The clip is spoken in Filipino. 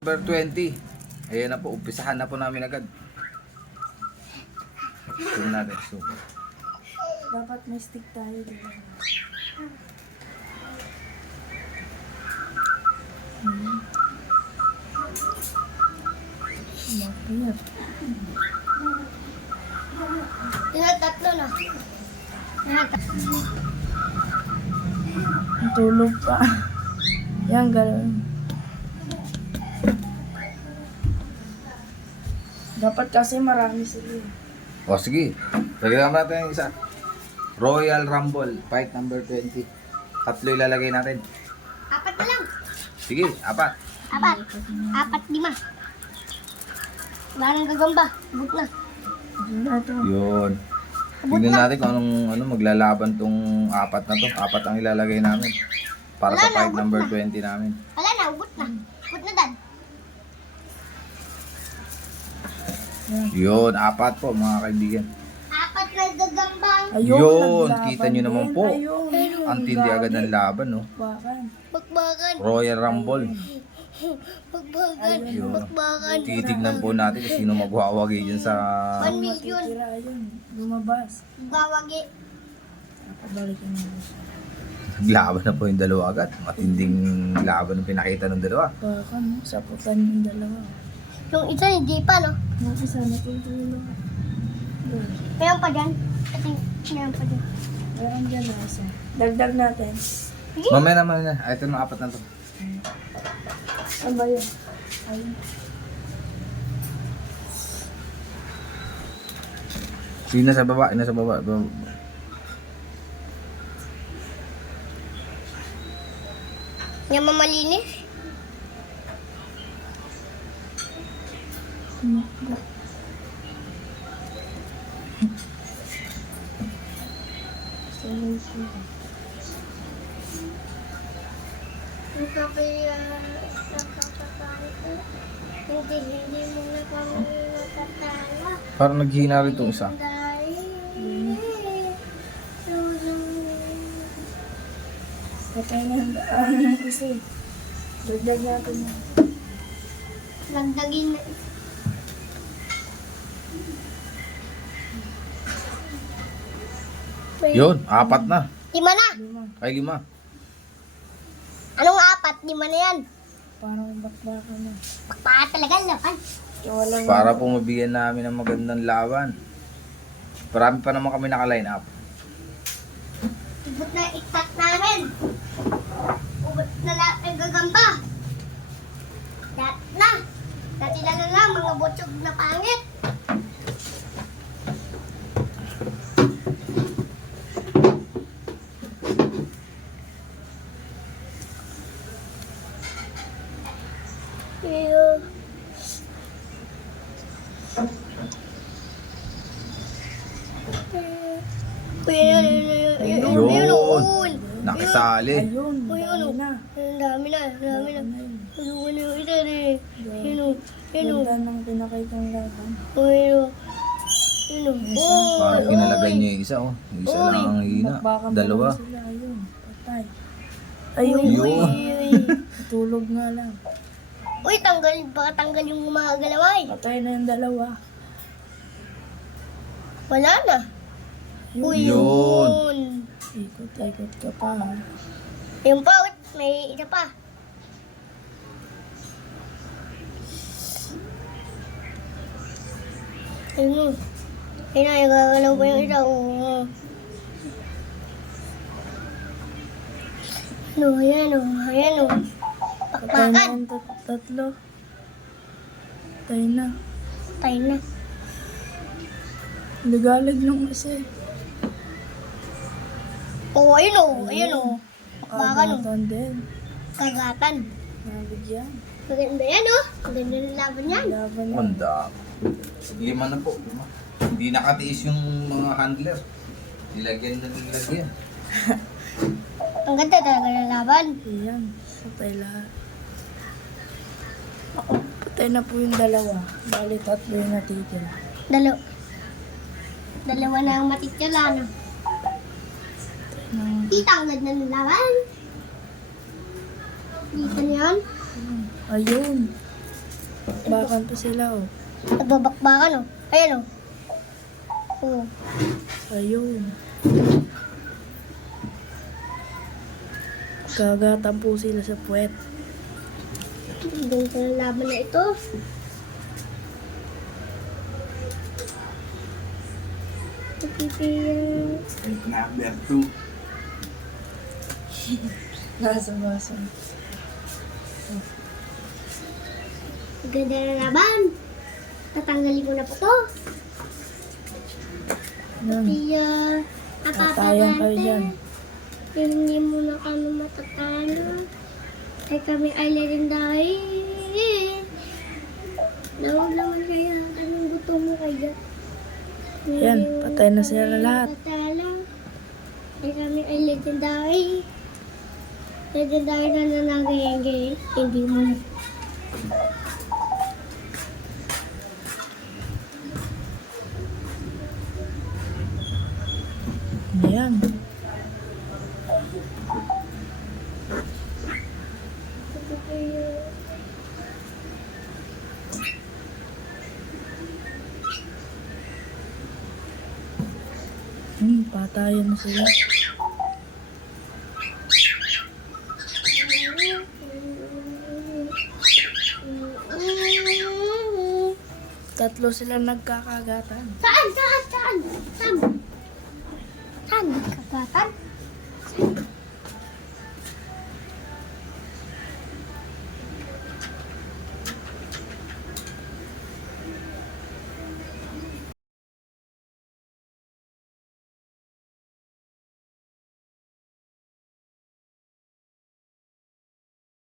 Number 20. Ayan na po, umpisahan na po namin agad. Zoom natin, zoom. Dapat may stick tayo dito. Mapiyat. Yan, tatlo na. Yan, Tulog pa. Yan, gano'n. Dapat kasi marami sila. O sige, lagyan natin yung isa. Royal Rumble, fight number 20. Tatlo ilalagay natin. apat na lang. Sige, apat. Apat. Apat, lima. Wala nang gagamba. Buk na. Yun na ito. Yun. Tingnan natin kung anong maglalaban tong apat na to. Apat ang ilalagay namin. Para sa fight number 20 namin. Wala na, ubot na. Ubot na, dad. Yun, apat po mga kaibigan. Apat na gagambang. Ayun, Yun, naglaban kita nyo naman din. po. Ayun, Ang tindi agad ng laban, no? Bakit? Bakbakan. Royal Rumble. Bakbakan. Yun. Bakbakan. Titignan po natin kung sino magwawagi dyan sa 1 million. Matitira yun. Lumabas. Bawagi. Pabalikin mo. laban na po yung dalawa agad. Matinding laban ang pinakita ng dalawa. Baka no, saputan yung dalawa. Yung isa hindi pa, no? Yung isa natutulog. Mayroon pa dyan. Kasi mayroon pa dyan. Meron dyan na isa. Dagdag natin. Mamaya naman na. Ito na apat na to. Saan ba yun? Ayun. Sige na sa baba. Nasa baba. Yung mamalinis. Hindi mo na kami natatala. Parang naghihina rin itong isa. Patay na yung daan isa eh. Dagdag natin yan. Lagdagin na. Yun, apat na. Lima na. Ay, 5. Anong apat? Lima na yan. Parang bakbaka na. Bakpa talaga laban. Walang Para po mabigyan namin ng magandang laban. Marami pa naman kami naka-line up. Ubot na itat namin. Ubot na lahat ng gagamba. Dat na. Dati na lang mga botsog na pangit. Ew. Yun. Nakisali. ayun. Uy, ano? dami na. Ang dami na, ang dami na. Ayoko na yung isa rin. Yun o, yun o. Ganda ng pinakitang laban. Uy, yun o. Yun o. Parang kinalagay niya yung isa, oh. Yung isa lang ang hina. Bakbaka pa Dalawa. lang sila. Ayun. Patay. Ayun. Yun. Tulog nga lang. Uy, tanggal, baka tanggal yung mga galaway. Patay na yung dalawa. Wala na. Uy, Yun. yun. Ikot-ikot ka pa. Ha? Yung pa, wait, may isa pa. Ayun mo. Ayun na, nagagalaw pa yung isa. Oo. Ano, ayan o, ayan o. Patay na Pakpakan. yung tatlo. Patay na. Tayo na. Ligalig nung isa eh. Oo, ayun o, ayun o. Pakpakan o. Agatan din. Kagatan. Nabigyan. Maganda yan o. Maganda ng laban yan. Laban na. Manda. 5 na po. 5. Hindi nakatiis yung mga handler. Nilagyan na nilagyan. Ang ganda talaga ng laban. Ayan. Patay lahat. Ako, patay na po yung dalawa. Bali, tatlo yung natitira. Dalawa na ang matitira na. Kita ang ganda ng laban. Kita niyo yan? Ayun. Bakan pa sila, oh. Nagbabakbakan, oh. Ayan, oh. Oh. Ayun. Gagatan po sila sa puwet. Hanggang sa laban na ito. Pipipiyan. Fight number 2. Nasa baso. Ganda na laban. Tatanggalin ko na po to. Yan. Piya. Tatayan kayo dyan. Hindi mo na kami matatalo. Ay kami ay legendary. Nawag naman kaya anong gusto mo kaya? Yan, patay na sila lahat. Patalo. Ay kami ay legendary. Legendary na nanagayagay. Hindi mo na. Yan. Patayan na sila. Tatlo sila nagkakagatan. Saan? Saan? Saan? Saan? Saan? Nagkagatan?